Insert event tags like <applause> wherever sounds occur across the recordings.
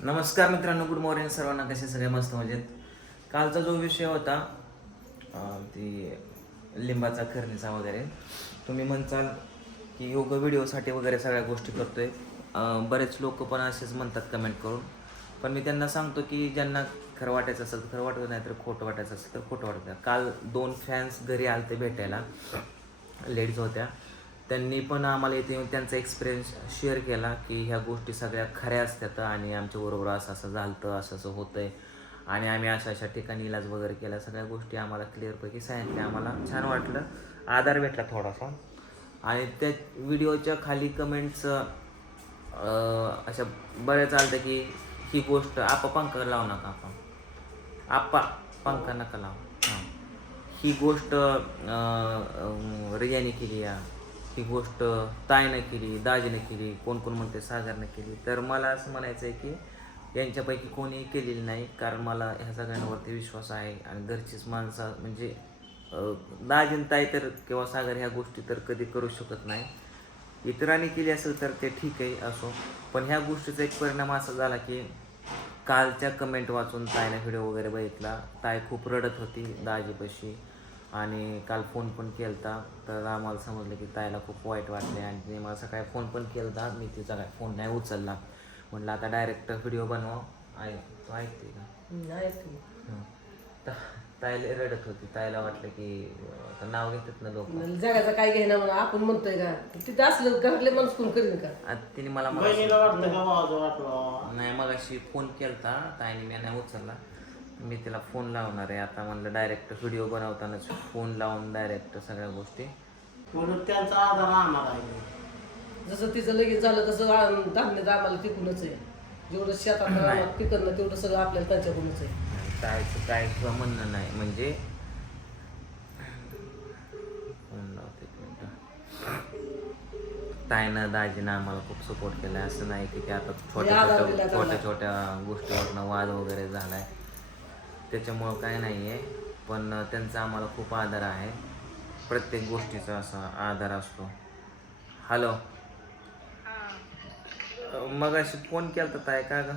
नमस्कार मित्रांनो good morning सर्वांना कसे सगळे मस्त मजेत? कालचा जो विषय होता ती लिंबाचा खरणीचा वगैरे तुम्ही म्हणचाल की योग व्हिडिओसाठी वगैरे सगळ्या गोष्टी करतोय. बरेच लोक पण असेच म्हणतात कमेंट करून. पण मी त्यांना सांगतो की ज्यांना खरं वाटायचं असेल तर खरं वाटत नाही तर खोटं वाटायचं असेल तर खोटं वाटतं काल दोन फॅन्स घरी आलते भेटायला. लेडीज होत्या. त्यांनी पण आम्हाला इथे येऊन त्यांचा एक्सपिरियन्स शेअर केला की ह्या गोष्टी सगळ्या खऱ्या असतात आणि आमच्याबरोबर असं असं झालं असं असं होतं आहे आणि आम्ही अशा अशा ठिकाणी इलाज वगैरे केला. सगळ्या गोष्टी आम्हाला क्लिअरपैकी सांगितल्या. आम्हाला छान वाटलं. आधार भेटला थोडासा. आणि त्या व्हिडिओच्या खाली कमेंट्स अशा बऱ्याच आलत्या की ही गोष्ट आपा पंख लावू नका आपण. आप्पा पंख नका लावू. हां. ही गोष्ट रियाने केली या. ही गोष्ट ताईनं केली दाजीनं केली कोण कोण म्हणते सागरनं केली. तर मला असं म्हणायचं आहे की यांच्यापैकी कोणीही केलेली नाही कारण मला ह्या सगळ्यांवरती विश्वास आहे आणि घरचीच माणसं म्हणजे दाजीन ताई तर किंवा सागर ह्या गोष्टी तर कधी करू शकत नाही. इतरांनी केली असेल तर ते ठीक आहे असो. पण ह्या गोष्टीचा एक परिणाम असा झाला की कालच्या कमेंट वाचून तायनं व्हिडिओ वगैरे बघितला. ताई खूप रडत होती दाजीपाशी. आणि काल फोन पण केलता तर आम्हाला समजलं की ताईला खूप वाईट वाटले आणि तिने मला सकाळी फोन पण केलता मी तिचा काय फोन नाही उचलला. म्हटलं आता डायरेक्ट व्हिडिओ बनवा. आहे तू ऐकते का? नाही तू. ताईला रडत होती. ताईला वाटलं की आता नाव घेतात ना लोक. जगाचं काय घेणं म्हणा आपण म्हणतोय का? तिथं असलं घरातले माणूस कोण करीन का? तिने मला नाही मग अशी फोन केलता. ताईने मी नाही उचलला. मी तिला फोन लावणार आहे. आता म्हणलं डायरेक्ट व्हिडिओ बनवतानाच फोन लावून डायरेक्ट सगळ्या गोष्टी. म्हणून त्यांचा आधार आम्हाला आहे. जसं तिचं लगेच झालं तसं आ- धान्य तर आम्हाला तिकूनच आहे. जेवढं शेतात पिकलं तेवढं सगळं आपल्याला त्यांच्याकडूनच आहे. ताईचं काय किंवा म्हणणं नाही. म्हणजे फोन लावते एक मिनिटं. ताईनं दाजीनं आम्हाला खूप सपोर्ट केलाय. असं नाही की ते आता छोट्या आधार छोट्या दिला छोट्या त्यांना. छोट्या गोष्टीवरनं वाद वगैरे झालाय. त्याच्यामुळं काय नाही आहे पण त्यांचा आम्हाला खूप आदर आहे. प्रत्येक गोष्टीचा असा आधार असतो. हॅलो मग अशी फोन केला तर ताई का ग?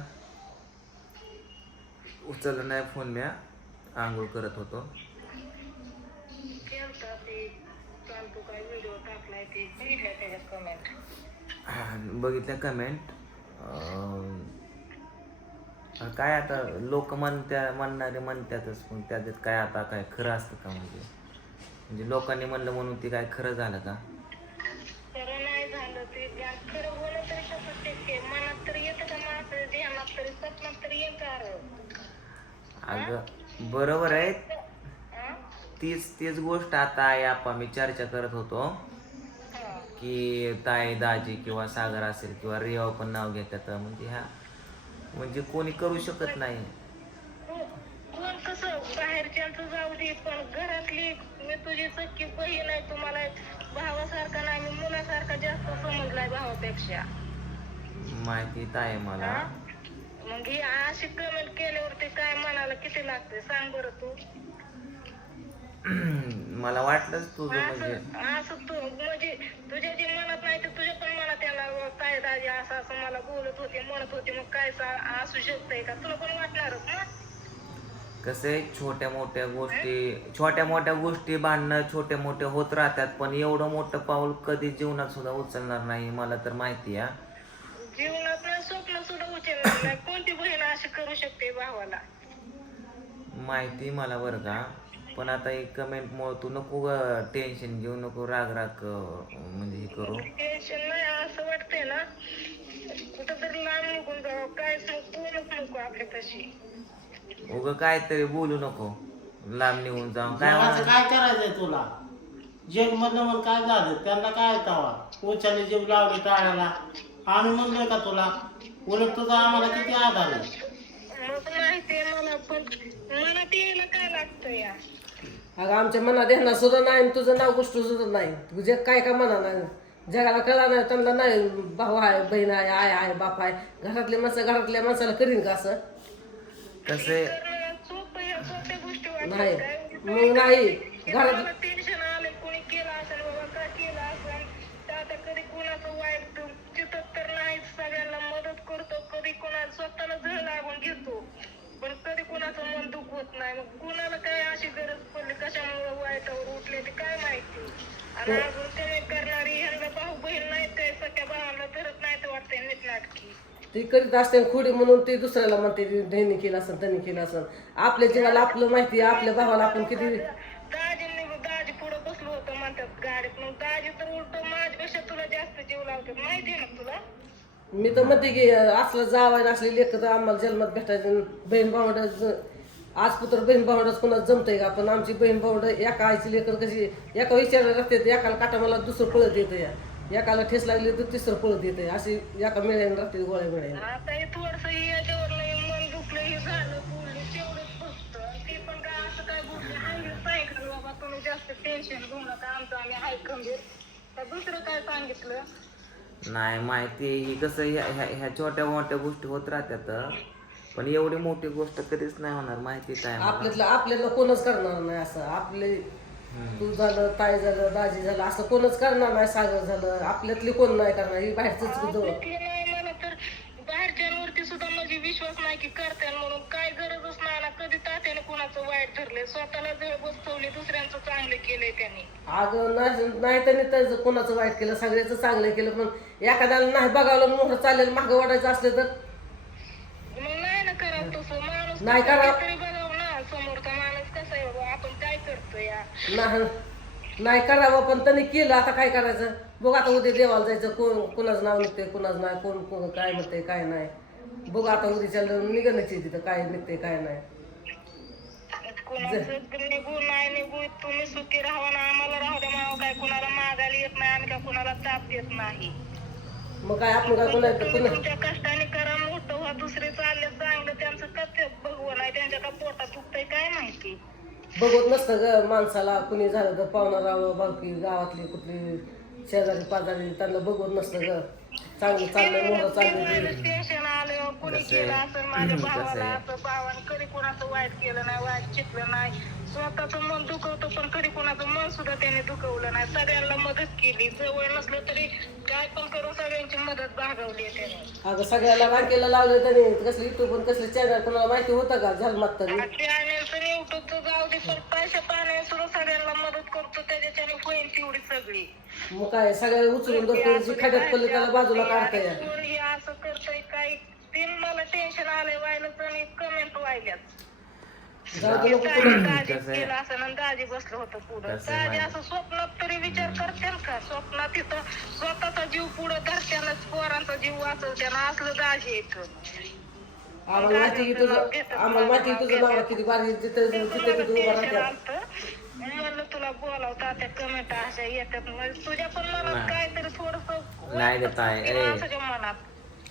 उचललं नाही फोन मी आंघोळ करत होतो. बघितल्या कमेंट काय आता लोक म्हणत्या म्हणणारे म्हणतातच पण त्याच्यात काय आता काय खरं असतं का म्हणजे? म्हणजे लोकांनी म्हणलं म्हणून ते काय खरं झालं का? खरं नाही झालं ते. ज्या खरं बोलत तरी कसं शक्य आहे? मनात तरी येतं का माझं ध्यानात तरी स्वप्नात तरी येतं अरे अगं बरोबर आहे? तीच तीच गोष्ट आता आहे आपण मी चर्चा करत होतो. की ताई दाजी किंवा सागर असेल किंवा रिया पण नाव घेतात. म्हणजे ह्या म्हणजे कोणी करू शकत नाही. को- कोण कसं बाहेरच्यांचं जाऊ दे पण घरातली मी तुझी सख्खी बहीण आहे तुम्हाला भावासारखा नाही मी मुलासारखा जास्त समजलाय भावापेक्षा. माहितीत आहे मला. हं? मग ही अशी कमेंट केल्यावरती काय मनाला किती लागते सांग बरं तू. <clears throat> मला वाटलंच तुझं म्हणजे असं असं तू म्हणजे असं असं मला बोलत होते म्हणत होते मग काय असू शकतंय का? तुला पण वाटणारच ना? कसं आहे छोट्या मोठ्या गोष्टी छोट्या मोठ्या गोष्टी भांडणं छोट्या मोठ्या होत राहतात पण एवढं मोठं पाऊल कधी जीवनात सुद्धा उचलणार नाही मला तर माहिती आहे. जीवनात ना स्वप्न सुद्धा उचलणार नाही. कोणती बहीण अशी करू शकते भावाला? माहिती मला बरं का पण आता एक कमेंट मुळे तू नको टेन्शन घेऊ नको राग राग अं, म्हणजे हे करू. टेन्शन नाही असं वाटतंय ना. कुठं तरी लांब निघून जावं. काय बोलत नको आपल्या तशी. उगं काहीतरी बोलू नको. लांब निघून जाऊन काय जगाचं? काय करायचंय तुला? जग मधलं मग काय झालं? त्यांना काय तवा? उचाले जीव लावले टाळायला. आम्ही म्हणलोय का तुला? उलट तुझा आम्हाला किती आधार आहे? मग माहितीये मला पण मनात यायला काय लागतं या? अगं आमच्या मनात ध्यानात सुद्धा नाही आणि तुझं नाव गोष्ट सुद्धा नाही. तुझे काय का म्हणा नाही जगाला कळा नाही त्यांना नाही भाऊ आहे बहीण आहे आय आहे बाप आहे. घरातले माणसं घरातल्या माणसाला करीन का असं? कसं सोप्या गोष्टी नाही. मग नाही. घरात मला टेन्शन आलं कोणी केलं असेल बाबा का केलं असेल तर आता कधी कोणाचं वाईट चितत तर नाहीच सगळ्यांना मदत करतो कधी कोणा स्वतःला झळ लागून घेतो पण कधी कुणाचं मन दुखवत नाही मग कुणाला काय अशी गरज पडली कशामुळे वाईटावर उठले ते काय माहिती आणि अजून कमी करणारी ह्यांना भाऊ बहीण नाही ते नाटकी. ती करीत असते खुडी म्हणून ती दुसऱ्याला म्हणते ती ध्यानी केलं असं त्यांनी केलं असं आपल्या जीवाला आपलं माहिती आपल्या भावाला आपण किती दाजींनी दाजी पुढे बसलो होतो म्हणतात गाडीत. मग दाजी तर उलट माझ्यापेक्षा तुला जास्त जीव लावतात माहिती आहे ना तुला? मी तर म्हणते की असलं जावायला असली लेख तर आम्हाला जन्मात भेटायचं बहीण भावंड आज पुत्र बहीण भावंडच कोणाला जमतंय का? पण आमची बहीण भावंड एका आईची लेकर कशी एका विचारायला लागते तर एकाला काटा मला दुसरं पळत येतं या. एकाला ठेस लागली तर तिसरं पळत येतं अशी एका मिळायला राहते गोळ्या मिळायला आता हे थोडस याच्यावर नाही मन दुखलं हे झालं बोलले तेवढंच फक्त आणि ते पण काय असं काय बोलले हाय सांगितलं बाबा तुम्ही जास्त टेन्शन घेऊ नका आमचं आम्ही हाय खंबीर. तर दुसरं काय सांगितलं? नाही माहिती ही कसं ह्या ह्या ह्या छोट्या मोठ्या गोष्टी होत राहतात पण एवढी मोठी गोष्ट कधीच नाही होणार माहिती काय मला आपल्यातलं आपल्याला कोणच करणार नाही असं. आपले तू झालं ताई झालं दाजी झालं असं कोणच करणार नाही सागर झालं. आपल्यातली कोण नाही करणार? ही बाहेरच जवळ. आपल्यातले नाही मला तर बाहेरच्यांवरती सुद्धा माझी विश्वास नाही की करते म्हणून काय गरजच नाही ना. कधी तात्याने कुणाचं वाईट धरले स्वतःला जळ बसवले दुसऱ्यांचं चांगलं केलंय त्यांनी. अगं नाही नाही त्यांनी त्याचं कोणाचं वाईट केलं सगळ्याचं चांगलं केलं पण एखाद्याला नाही बघावलं मोठं चालेल मागं वाढायचं असलं तर मग नाही ना करावं तसं माणूस नाही करावं. तरी बघावं ना समोरचा माणूस कसा आहे बाबा आपण काय करतो या? नाही नाही करावं पण त्यांनी केलं आता काय करायचं? बघ आता उद्या देवाला जायचं कोण कोणाचं नाव निघते कोणाचं नाही कोण कोण काय म्हणते काय नाही. बघ आता उद्याच्या निघण्याची तिथं काय निघते काय नाही. कुणाचं निघू नाही निघू तुम्ही सुखी राहा ना आम्हाला राहू द्या मावा काय कुणाला मागायला येत नाही आम्ही काय कुणाला ताप देत नाही. मग काय आपण काय कोणा तुम्ही कोणा तुमच्या कष्टाने करा मोठं व्हा दुसरे चालले चांगलं त्यांचं कथ्य भगवं नाही त्यांच्या का पोटात दुखतंय काय माहिती? बघत नसतं ग माणसाला कुणी झालं तर पाहुणा राव बाकी गावातली कुठली शेजारी पाजारी त्यांना बघत नसतं ग. चांगलं चाललंय मोठं चाललंय आलं कोणी केलं असं <clears throat> माझ्या भावाला असं भावाने कधी कोणाचं वाईट केलं नाही वाईट चितलं नाही. स्वतःच मन दुखवतो पण कधी कोणाचं मन सुद्धा त्याने दुखवलं नाही. सगळ्यांना मदत केली. जवळ नसलं तरी काय पण करून सगळ्यांची मदत भागवली आहे त्याने. अगं सगळ्याला बँकेला लावलं त्याने. कसलं युट्यूब पण कसलं चॅनल कोणाला माहिती होतं का? झालमात तरी चॅनेलचं युट्यूबचं जाऊ दे पण पैसे पाण्याने सुद्धा सगळ्यांना मदत करतो. त्याच्याने होईल तेवढी सगळी. मग काय सगळ्या उचलून धरतो जी खड्यात पडले त्याला बाजूला काढता कोण हे असं करतंय काही ते मला टेन्शन आलंय व्हायला आणि कमेंट व्हायल्यात. जाऊ दे दाजी केलं असं आणि दाजी बसलं होतं पुढं. कसं आहे दाजी असं स्वप्नात तरी विचार करते का? स्वप्नात तिथं स्वतःचा जीव पुढं धरत्यानंच पोरांचा जीव वाचवत्यानं असलं दाजी येतं आम्हाला माहिती की तुझं आम्हाला माहिती की तुझं नाव किती बारी जिथे जिथे तिथे उभं राहते म्हणलं तुला बोलावता त्या कमेंट अशा येतात. म्हणजे तुझ्या पण मनात काहीतरी थोडस नाही देत आहे ए. माणसाच्या मनात.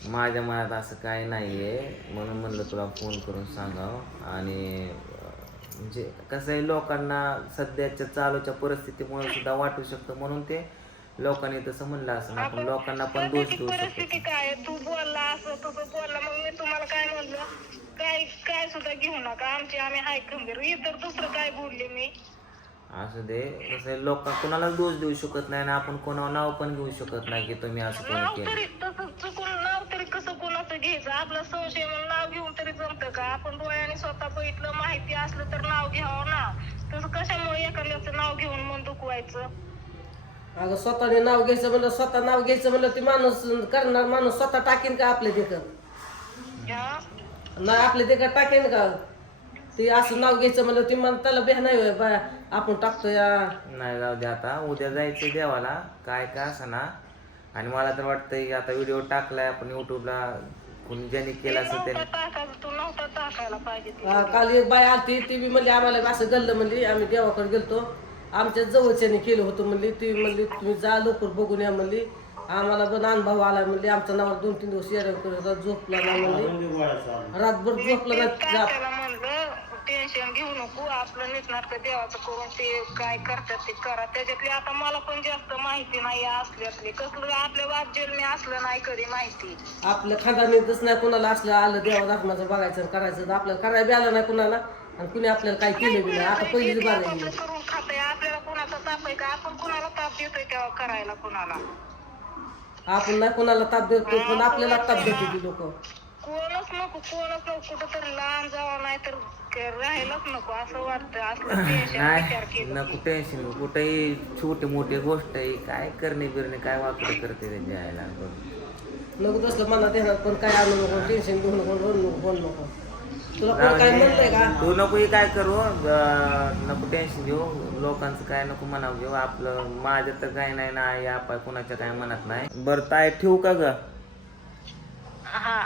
माझ्या मनात असं काय नाही आहे म्हणून म्हणलं तुला फोन करून सांगावं. आणि म्हणजे कसं आहे लोकांना सध्याच्या चालूच्या परिस्थितीमुळे सुद्धा वाटू शकतं. म्हणून ते लोकांनी तसं म्हणलं असं. आपण लोकांना पण दोष देऊ शकतो परिस्थिती काय आहे? तू बोलला असं तसं बोलला. मग मी तुम्हाला काय म्हणलं? काय काय सुद्धा घेऊ नका. आमची आम्ही हाय खंबीर. इतर दुसरं काय बोलले मी? असू दे. कसं आहे, लोक कोणाला दोष देऊ शकत नाही आणि आपण कोणावर नाव पण घेऊ शकत नाही की तुम्ही असं कोणी केलं तरी तसं नाव तरी कसं कोणाचं घ्यायचं आपला संशय म्हणून नाव घेऊन तरी जमतं का? आपण डोळ्याने स्वतः बघितलं माहिती असलं तर नाव घ्यावं ना. तसं कशामुळे एखाद्याचं नाव घेऊन मन दुखवायचं? अगं स्वतःने नाव घ्यायचं म्हणलं स्वतः नाव घ्यायचं म्हणलं ते माणूस करणार माणूस स्वतः टाकेन का आपल्या देखत? ह्या नाही आपल्या देखत टाकेन का? ते असं नाव घ्यायचं म्हणलं ते मला त्याला बेह नाही होय बा आपण टाकतो या नाही जाऊ दे आता. उद्या जायचं देवाला. काय काय असं ना. आणि मला तर वाटतंय की आता व्हिडिओ टाकलाय आपण युट्यूबला कोणी ज्यांनी केला नव्हता त्यांनी टाकायचं तू नव्हता टाकायला पाहिजे ते. हा, काल एक बाय आलती ती बी म्हणली आम्हाला असं गल्लं म्हणली आम्ही देवाकडे गेलतो. आमच्या जवळच्याने केलं होतं म्हणली ती म्हणली तुम्ही जा लवकर बघून या म्हणली. आम्हाला पण अनुभव आला म्हणली आमचं नाव दोन तीन दिवस करत होता, झोपला नाही म्हणली. रातभर झोपला नाही जा- टेन्शन घेऊ नको आपलं नीटनाटक देवाचं करून ते काय करतात ते करा. त्याच्यातली आता मला पण जास्त माहिती नाही असल्यातली. कसलं आपल्या वाद्यल मी असलं नाही कधी माहिती. आपल्या खानदानीतच नाही कुणाला असलं आलं देवा दाखमाचं बघायचं आणि करायचं तर आपल्याला करायला बी आलं नाही कुणाला. आणि कुणी आपल्याला काही केलं बी नाही. आता पहिलीच आपलं करून खातंय आपल्याला कोणाचा ताप आहे का आपण कोणाला ताप देतोय तेव्हा करायला कोणाला आपण नाही कुणाला ताप देतो पण आपल्याला ताप देतो ती लोक. कोणच नको कोणच नको. कुठं तरी लांब जावं नाही तर नको असं वाटतं. असलं <coughs> टेन्शन विचार नाही केलं नको टेन्शन कुठेही छोटी मोठी गोष्ट आहे काय करणे बिरणे काय वाकडं करते त्याच्या आईला नको तसलं मनात येणार पण काय आणू नको टेन्शन घेऊ नको रडू नको बोल नको. तुला कोण काय म्हणलंय का? तू नको हे काय करू अं, नको टेन्शन घेऊ. लोकांचं काय नको म्हणावं घेऊ. आपलं माझं तर काय नाही ना आई आपा कुणाच्या काय म्हणत नाही. बरं ताय ठेवू का ग? हा.